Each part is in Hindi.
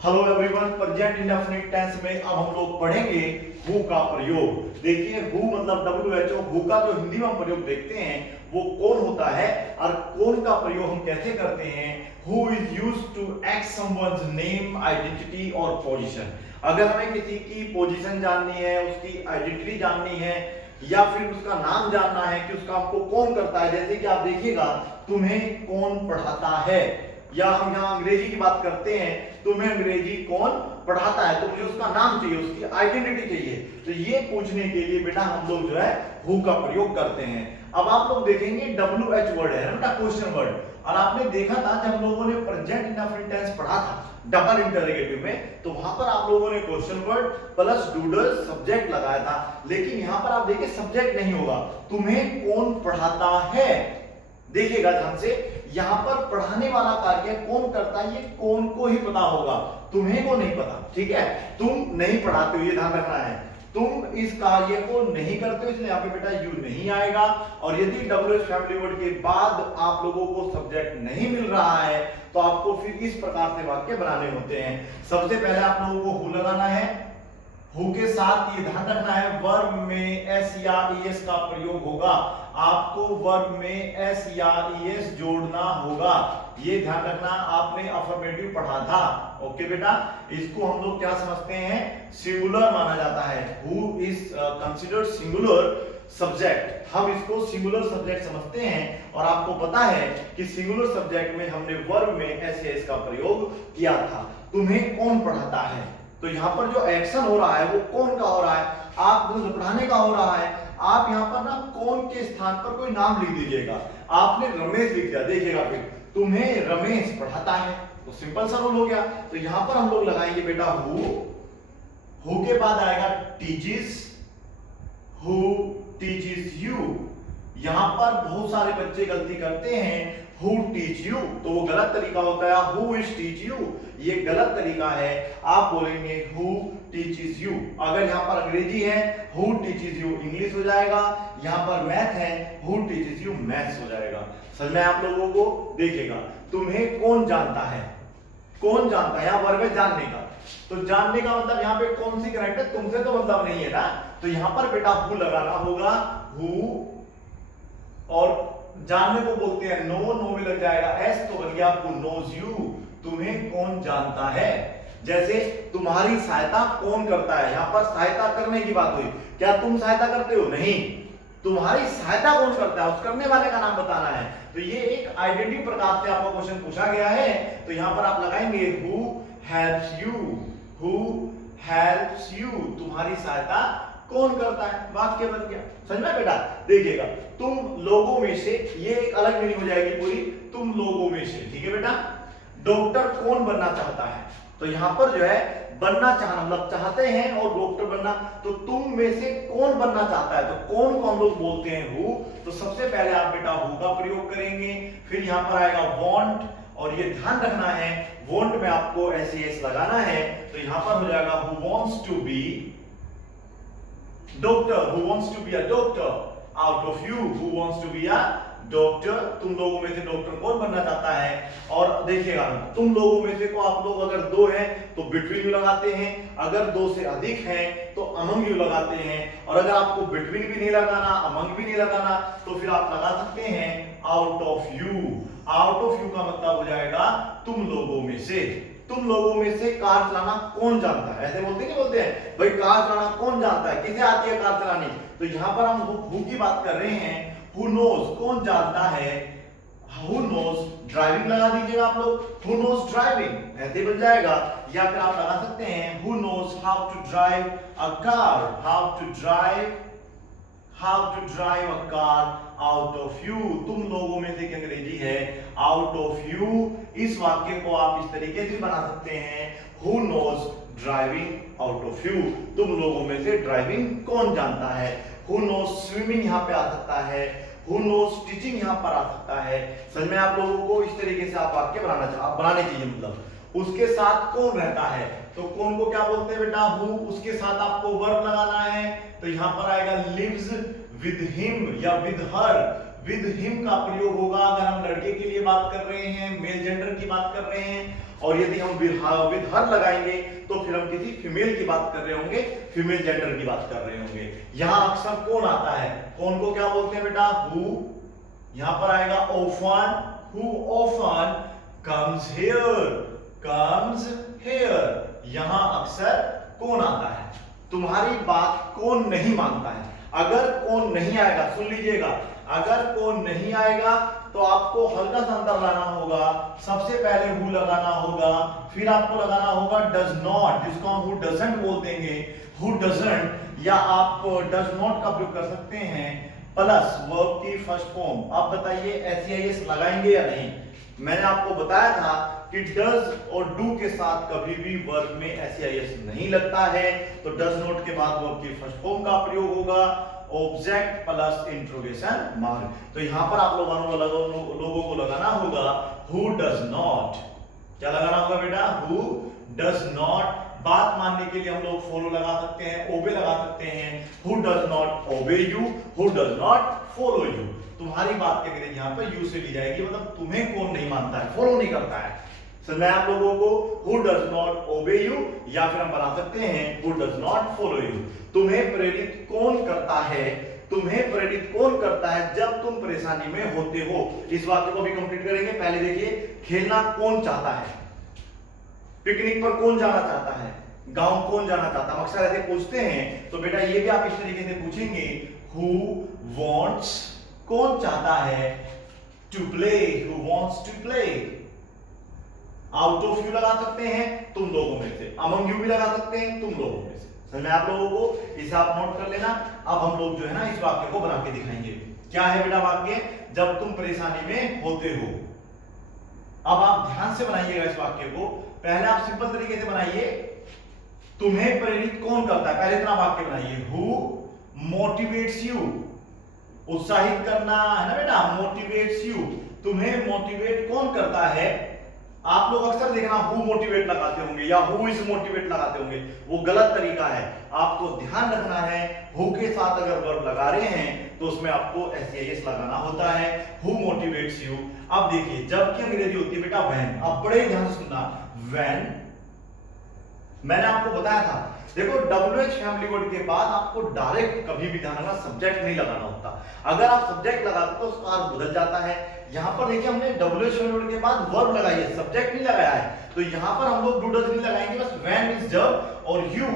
Hello everyone, present indefinite tense में अब हम लोग पढ़ेंगे हु का प्रयोग। देखिए हु मतलब WHO, हु का जो हिंदी में हम प्रयोग देखते हैं वो कौन होता है और कौन का प्रयोग हम कैसे करते हैं। हु इज यूज्ड टू एक्स समवन्स नेम, आइडेंटिटी और पोजीशन। अगर हमें किसी की पोजीशन जाननी है, उसकी आइडेंटिटी जाननी है या फिर उसका नाम जानना है कि उसका आपको कौन करता है, जैसे कि आप देखिएगा तुम्हें कौन पढ़ाता है, या हम यहाँ अंग्रेजी की बात करते हैं तुम्हें अंग्रेजी कौन पढ़ाता है, तो मुझे उसका नाम चाहिए, उसकी आइडेंटिटी चाहिए। तो ये पूछने के लिए बेटा हम लोग जो है हु का प्रयोग करते हैं। अब आप लोग देखेंगे WH वर्ड है बेटा, क्वेश्चन वर्ड, और आपने देखा था जब हम लोगों ने प्रेजेंट इंडेफिनिट टेंस पढ़ा था डबल इंटरोगेटिव में, तो वहां पर आप लोगों ने question word plus doodle subject लगाया था। लेकिन यहां पर आप देखिए सब्जेक्ट नहीं होगा, तुम्हें कौन पढ़ाता है। देखिएगा ध्यान से, यहां पर पढ़ाने वाला कार्य कौन करता है, ये कौन को ही पता होगा, तुम्हें को नहीं पता। ठीक है, तुम नहीं पढ़ाते हो, ये ध्यान रखना है, तुम इस कार्य को नहीं करते हो, इसलिए यहाँ पे बेटा यू नहीं आएगा। और यदि WH फैमिली वर्ड के बाद आप लोगों को सब्जेक्ट नहीं मिल रहा है तो आपको फिर इस प्रकार से वाक्य बनाने होते हैं। सबसे पहले आप लोगों को हु लगाना है। हु के साथ ये ध्यान रखना है वर्ब में एस या ईएस का प्रयोग होगा, आपको वर्ब में एस या ईएस जोड़ना होगा, ये ध्यान रखना। आपने अफर्मेटिव पढ़ा था, ओके बेटा। इसको हम लोग क्या समझते हैं, सिंगुलर माना जाता है। Who is considered singular subject, हम इसको सिंगुलर सब्जेक्ट समझते हैं। और आपको पता है कि सिंगुलर सब्जेक्ट में हमने वर्ब में एस या ईएस का प्रयोग किया था। तुम्हें कौन पढ़ाता है, तो यहाँ पर जो एक्शन हो रहा है वो कौन का हो रहा है, आप पढ़ाने का हो रहा है। आप यहाँ पर ना कौन के स्थान पर कोई नाम लिख दीजिएगा। आपने रमेश लिख दिया, देखिएगा फिर तुम्हें रमेश पढ़ाता है, तो सिंपल सा रूल हो गया। तो यहाँ पर हम लोग लगाएंगे बेटा हु के बाद आएगा टीचिस, हु टीचिस यू। यहां पर बहुत सारे बच्चे गलती करते हैं, हु टीच यू, तो वो गलत तरीका होता है। हु इज टीच यू, ये गलत तरीका है। आप बोलेंगे हु टीचेस यू। अगर यहां पर अंग्रेजी है हु टीचेस यू इंग्लिश हो जाएगा, यहां पर मैथ है हु टीचेस यू मैथ्स हो जाएगा। समझ में आप लोगों को। देखिएगा तुम्हें कौन जानता है, कौन जानता है, यहां वर्ब है जानने का, तो जानने का मतलब यहाँ पे कौन सी करेक्ट है, तुमसे तो मतलब नहीं है ना, तो यहां पर बेटा हु लगाना होगा। हु और जानने को बोलते हैं नो, नो में लग जाएगा एस, तो बन गया हु नोज यू, तुम्हें कौन जानता है। जैसे तुम्हारी सहायता कौन करता है, यहां पर सहायता करने की बात हुई, क्या तुम सहायता करते हो, नहीं, तुम्हारी सहायता कौन करता है, उस करने वाले का नाम बताना है। तो ये एक आइडेंटिटी प्रकार से आपको क्वेश्चन पूछा गया है, तो यहां पर आप लगाएंगे who helps you, who helps you, तुम्हारी सहायता कौन करता है, वाक्य बन गया। समझ में बेटा। देखिएगा तुम लोगों में से, ये एक अलग मीनिंग हो जाएगी पूरी, तुम लोगों में से, ठीक है बेटा। डॉक्टर कौन बनना चाहता है, तो यहां पर जो है बनना चाहना मतलब चाहते हैं और डॉक्टर बनना, तो तुम में से कौन बनना चाहता है, तो कौन को हम लोग बोलते हैं हु। तो सबसे पहले आप बेटा हु का प्रयोग करेंगे, फिर यहां पर आएगा वांट, और ये ध्यान रखना है वांट में आपको एस लगाना है, तो यहां पर हो जाएगा who wants to be doctor, who wants to be a doctor out of you, who wants to be a doctor, तुम लोगों में से डॉक्टर कौन बनना चाहता है। और देखिएगा तुम लोगों में से को आप लोग अगर दो हैं तो बिटवीन यू लगाते हैं, अगर दो से अधिक हैं तो अमंग यू लगाते हैं, और अगर आपको बिटवीन भी नहीं लगाना, अमंग भी नहीं लगाना, तो फिर आप लगा सकते हैं out of you. Out of you का मतलब हो जाएगा तुम लोगों में से। तुम लोगों में से कार चलाना कौन जानता है, ऐसे बोलते नहीं बोलते हैं भाई कार चलाना कौन जानता है, किसे आती है कार चलानी, तो यहां पर हम हु की बात कर रहे हैं। हु नोज कौन जानता है, हु नोज ड्राइविंग लगा दीजिएगा आप लोग, हु नोज ड्राइविंग ऐसे बन जाएगा। या फिर आप लगा सकते हैं who knows how to drive a car, how to drive a car out of you, तुम लोगों में से की अंग्रेजी है आउट ऑफ यू। इस वाक्य को आप इस तरीके से बना सकते हैं who knows driving out of you, तुम लोगों में से ड्राइविंग कौन जानता है। हु नोज स्विमिंग यहाँ पे आ सकता है, हु नोज टीचिंग यहाँ पर आ सकता है। समझ में आप लोगों को। इस तरीके से आप वाक्य बनाने चाहिए, मतलब उसके साथ कौन रहता है, तो कौन को क्या बोलते हैं बेटा हु, उसके साथ आपको वर्ब लगाना है, तो यहां पर आएगा लिव्स विद हिम या विद हर। विद हिम का प्रयोग होगा अगर हम लड़के के लिए बात कर रहे हैं, मेल जेंडर की बात कर रहे हैं। और यदि हम विद हर लगाएंगे तो फिर हम किसी फीमेल की बात कर रहे होंगे, फीमेल जेंडर की बात कर रहे होंगे। यहां अक्सर कौन आता है, कौन को क्या बोलते हैं बेटा, हु। यहां पर आएगा often, who often comes here, comes here. यहां अक्सर कौन आता है। तुम्हारी बात कौन नहीं मानता है। अगर कौन नहीं आएगा, सुन लीजिएगा, अगर कौन नहीं आएगा तो आपको हल्का सा अंतर लाना होगा। सबसे पहले हु लगाना होगा, फिर आपको लगाना होगा डज नॉट, जिसको हम हु डजंट बोल देंगे, हु डजंट, या आप डज नॉट का प्रयोग कर सकते हैं प्लस वर्ब की फर्स्ट फॉर्म। आप बताइए एसईआईएस लगाएंगे या नहीं। मैंने आपको बताया था कि डज और डू के साथ कभी भी वर्ब में एसईआईएस नहीं लगता है, तो डज नॉट के बाद वर्ब की फर्स्ट फॉर्म का प्रयोग होगा, ऑब्जेक्ट प्लस इंट्रोगेशन मार्क। तो यहां पर आप लोगों को लगाना होगा हु डज नॉट। क्या लगाना होगा बेटा, हु डज नॉट। बात मानने के लिए हम लोग फॉलो लगा सकते हैं, ओबे लगा सकते हैं। Who does not obey you, who does not follow you. तुम्हारी बात के लिए यहां पर यू से ली जाएगी, मतलब तुम्हें कौन नहीं मानता है, फॉलो नहीं करता है। समझ में आप लोगों को, who does not obey you, या फिर हम बना सकते हैं who does not follow you. तुम्हें प्रेरित कौन करता है, तुम्हें प्रेरित कौन करता है जब तुम परेशानी में होते हो। इस वाक्य को भी कंप्लीट करेंगे। पहले देखिए, खेलना कौन चाहता है, पिकनिक पर कौन जाना चाहता है, गांव कौन जाना चाहता है। अक्सर ऐसे पूछते हैं, तो बेटा ये भी आप इस तरीके से पूछेंगे, हु वांट्स, कौन चाहता है, to play, who wants to play. Out of you लगा सकते हैं तुम लोगों में से, अमंग यू भी लगा सकते हैं तुम लोगों में से। समझ में आप लोगों को, इसे आप नोट कर लेना। अब हम लोग जो है ना इस वाक्य को बना के दिखाएंगे। क्या है बेटा वाक्य, जब तुम परेशानी में होते हो। अब आप ध्यान से बनाइएगा इस वाक्य को। पहले आप सिंपल तरीके से बनाइए, तुम्हें प्रेरित कौन करता है, पहले इतना वाक्य बनाइए, हु मोटिवेट्स यू, उत्साहित करना है ना बेटा, मोटिवेट्स यू। तुम्हें मोटिवेट कौन करता है। आप लोग अक्सर देखना हु मोटिवेट लगाते होंगे या हु इज मोटिवेट लगाते होंगे, वो गलत तरीका है। आपको ध्यान रखना है, हु के साथ अगर वर्ब लगा रहे हैं तो उसमें आपको एसईआईएस लगाना होता है, हु मोटिवेट्स यू। अब देखिए, जबकि अंग्रेजी होती है बेटा व्हेन। अब बड़े ध्यान से सुनना, व्हेन मैंने आपको बताया था, देखो WH फैमिली वर्ड के बाद आपको डायरेक्ट कभी भी ध्यान रखना सब्जेक्ट नहीं लगाना होता। अगर आप सब्जेक्ट लगाते तो उसका अर्थ बदल जाता है। यहां पर देखिए हमने WH फैमिली वर्ड के बाद वर्ब लगाई है, सब्जेक्ट नहीं लगाया है, तो यहां पर हम लोग डू डज नहीं लगाएंगे, बस व्हेन इज जब, और you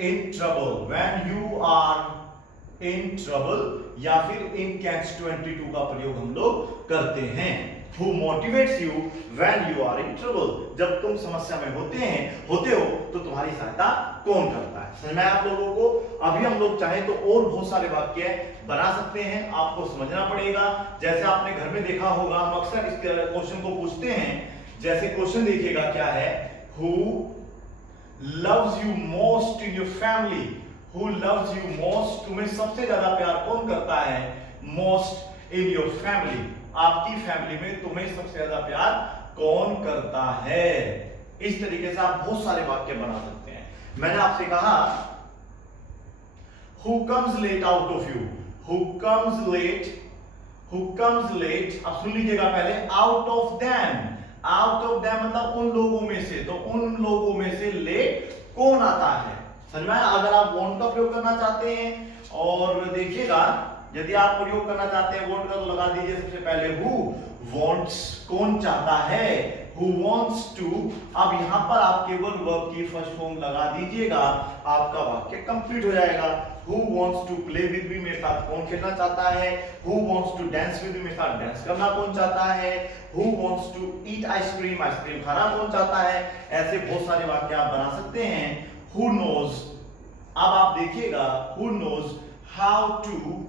in trouble, when you are in trouble, या फिर इन कैच 22 का प्रयोग हम लोग करते हैं। Who motivates you when you are in trouble, जब तुम समस्या में होते हो तो तुम्हारी सहायता कौन करता है। समझ में आप लोगों को। अभी हम लोग चाहे तो और बहुत सारे वाक्य बना सकते हैं, आपको समझना पड़ेगा। जैसे आपने घर में देखा होगा, हम अक्सर इस क्वेश्चन को पूछते हैं। जैसे क्वेश्चन देखिएगा क्या है, Who loves you most in your family, Who loves you most, तुम्हें सबसे ज्यादा प्यार कौन करता है, most in your family, आपकी फैमिली में तुम्हें सबसे ज्यादा प्यार कौन करता है। इस तरीके से आप बहुत सारे वाक्य बना सकते हैं। मैंने आपसे कहा who comes late out of you, who comes late, who comes late, अब सुन लीजिएगा पहले, out of them, out of them मतलब उन लोगों में से, तो उन लोगों में से लेट कौन आता है। समझ में आया। अगर आप want का प्रयोग करना चाहते हैं, और देखिएगा यदि आप प्रयोग करना चाहते हैं want का, तो लगा दीजिए सबसे पहले who wants, कौन चाहता है, who wants to। अब यहां पर आप केवल वर्ब की फर्स्ट फॉर्म लगा दीजिएगा, आपका वाक्य कंप्लीट हो जाएगा। who wants to play with me, मेरे साथ कौन खेलना चाहता है, who wants to dance with me, मेरे साथ डांस करना कौन चाहता है, who wants to eat ice cream, ice cream खाना कौन चाहता है। ऐसे बहुत सारे वाक्य आप बना सकते हैं। who knows, अब आप देखिएगा who knows how to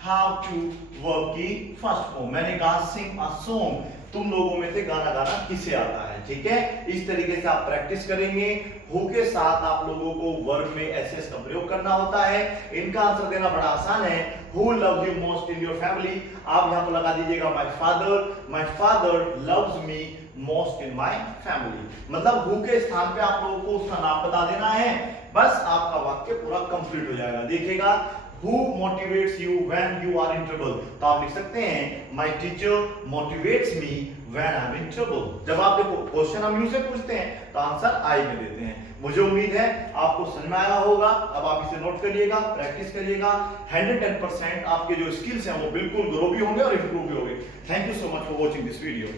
verb की फर्स्ट फॉर्म। मैंने कहा सिंग अ सॉन्ग, तुम लोगों में से गाना गाना किसे आता है। ठीक है, इस तरीके से आप प्रैक्टिस करेंगे। हु के साथ आप लोगों को वर्ब में एसएस का प्रयोग करना होता है। इनका आंसर देना बड़ा आसान है। Who loves you most in your family, आप यहां पर लगा दीजिएगा my father loves me most in my family. मतलब हु के स्थान पे आप लोगों को उसका नाम बता देना है, बस आपका वाक्य पूरा कंप्लीट हो जाएगा। देखिएगा who motivates you when you are in trouble, तो आप लिख सकते हैं my teacher motivates me when I am in trouble. जब आप देखो क्वेश्चन हम यू से पूछते हैं तो आंसर आई में देते हैं। मुझे उम्मीद है आपको समझ में आया होगा। अब आप इसे नोट करिएगा, प्रैक्टिस करिएगा। 110% आपके जो स्किल्स हैं वो बिल्कुल ग्रो भी होंगे और इंप्रूव भी होंगे। Thank you so much for watching this video.